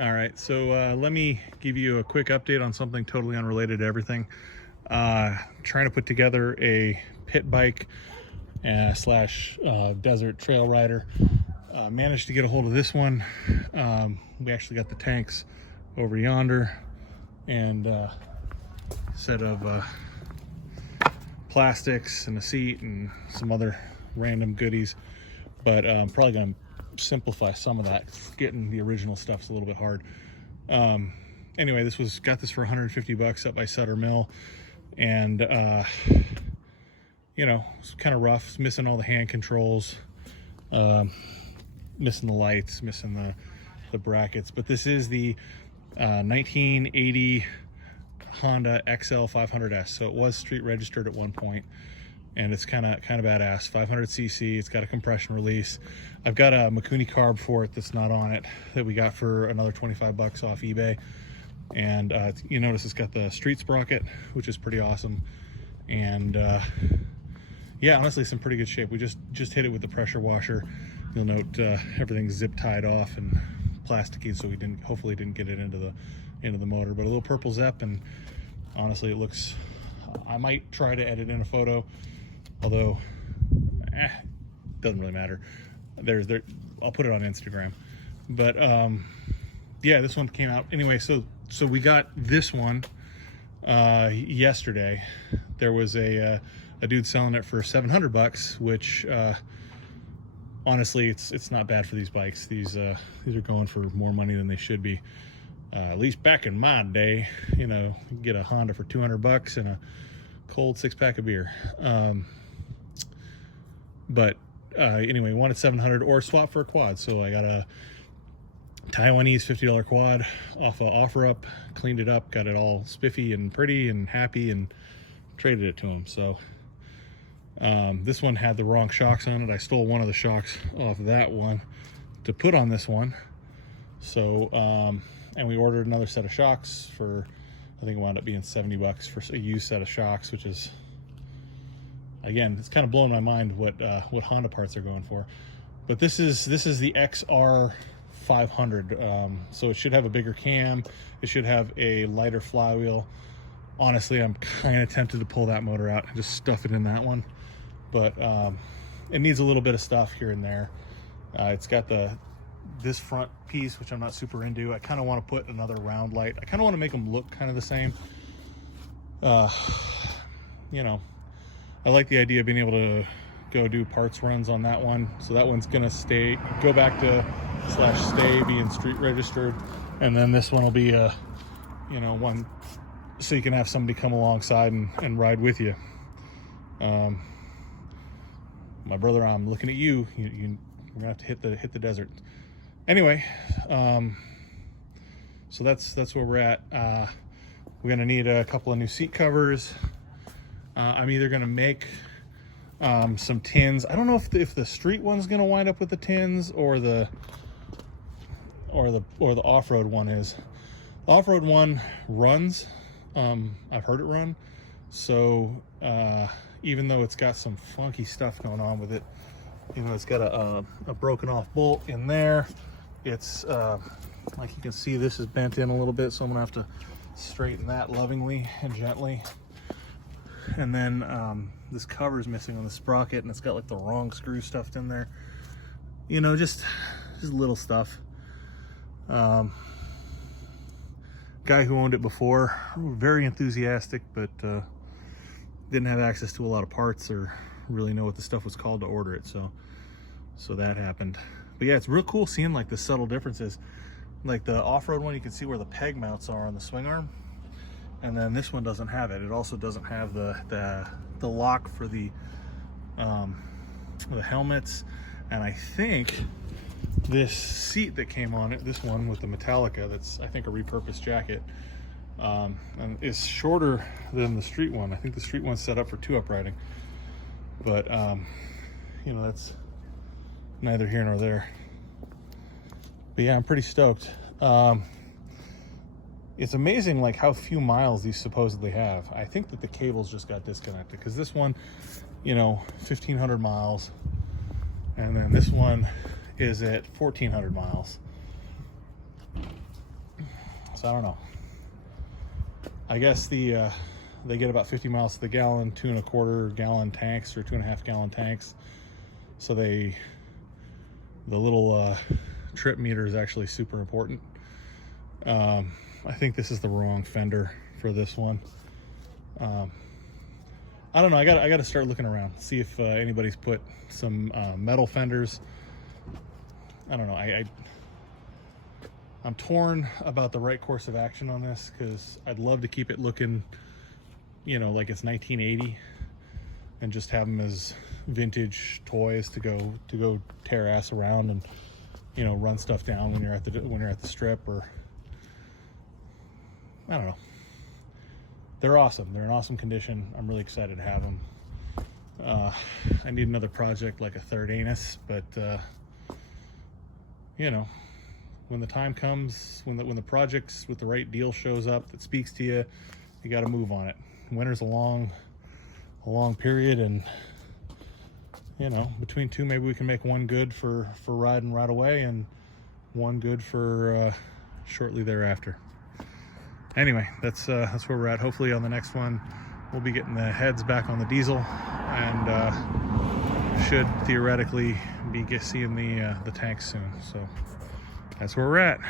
All right, so let me give you a quick update on something totally unrelated to everything. Trying to put together a pit bike slash desert trail rider. Managed to get a hold of this one. We actually got the tanks over yonder and a set of plastics and a seat and some other random goodies, but I'm probably going to simplify some of that. Getting the original stuff's a little bit hard. Anyway, got this for 150 bucks up by Sutter Mill, and you know, it's kind of rough. It's missing all the hand controls, missing the lights, missing the brackets. But this is the 1980 Honda XL 500S, so it was street registered at one point, and it's kind of badass. 500cc. It's got a compression release. I've got a Mikuni carb for it that's not on it, that we got for another 25 bucks off eBay. And you notice it's got the street sprocket, which is pretty awesome. And yeah, honestly, it's in pretty good shape. We just hit it with the pressure washer. You'll note everything's zip tied off and plasticky, so we hopefully didn't get it into the motor. But a little purple Zep, and honestly, it looks. I might try to edit in a photo, although doesn't really matter. I'll put it on Instagram. But yeah, this one came out anyway. So we got this one yesterday. There was a dude selling it for 700 bucks, which honestly, it's not bad for these bikes. These are going for more money than they should be. At least back in my day, you know, you could get a Honda for 200 bucks and a cold 6-pack of beer. But anyway, wanted 700 or swap for a quad. So I got a Taiwanese $50 quad off of OfferUp, cleaned it up, got it all spiffy and pretty and happy, and traded it to him. So this one had the wrong shocks on it. I stole one of the shocks off that one to put on this one. So and we ordered another set of shocks for, I think it wound up being 70 bucks for a used set of shocks, which is, again, it's kind of blowing my mind what Honda parts are going for. But this is the XR 500, so it should have a bigger cam. It should have a lighter flywheel. Honestly, I'm kind of tempted to pull that motor out and just stuff it in that one, but it needs a little bit of stuff here and there. It's got this front piece, which I'm not super into. I kind of want to put another round light. I kind of want to make them look kind of the same. You know, I like the idea of being able to go do parts runs on that one. So that one's gonna go back to stay being street registered, and then this one will be a, you know, one so you can have somebody come alongside and ride with you. My brother, I'm looking at you. We're gonna have to hit the desert. Anyway, so that's where we're at. We're gonna need a couple of new seat covers. I'm either gonna make some tins. I don't know if the street one's gonna wind up with the tins or the off-road one is. The off-road one runs. I've heard it run. So even though it's got some funky stuff going on with it, you know, it's got a broken off bolt in there. It's like you can see, this is bent in a little bit, so I'm gonna have to straighten that lovingly and gently. And then this cover is missing on the sprocket, and it's got like the wrong screw stuffed in there. You know, just little stuff. Guy who owned it before, very enthusiastic, but didn't have access to a lot of parts or really know what the stuff was called to order it. So that happened. But yeah, it's real cool seeing like the subtle differences. Like the off-road one, you can see where the peg mounts are on the swing arm, and then this one doesn't have it. It also doesn't have the lock for the helmets. And I think this seat that came on it, this one with the Metallica, that's I think a repurposed jacket, and is shorter than the street one. I think the street one's set up for 2-up riding, but you know, that's neither here nor there. But yeah, I'm pretty stoked. It's amazing like how few miles these supposedly have. I think that the cables just got disconnected, because this one, you know, 1,500 miles, and then this one is at 1,400 miles. So I don't know. I guess they get about 50 miles to the gallon, 2.25 gallon tanks or 2.5 gallon tanks. So the little trip meter is actually super important. I think this is the wrong fender for this one. I don't know. I got to start looking around, see if anybody's put some metal fenders. I don't know. I'm torn about the right course of action on this, because I'd love to keep it looking, you know, like it's 1980, and just have them as vintage toys to go tear ass around and, you know, run stuff down when you're at the strip. Or I don't know. They're awesome. They're in awesome condition. I'm really excited to have them. I need another project like a third anus, but you know, when the time comes, when the projects with the right deal shows up that speaks to you, you got to move on it. Winter's a long period, and you know, between two, maybe we can make one good for riding right away, and one good for shortly thereafter. Anyway, that's where we're at. Hopefully on the next one, we'll be getting the heads back on the diesel, and should theoretically be seeing the tanks soon. So that's where we're at.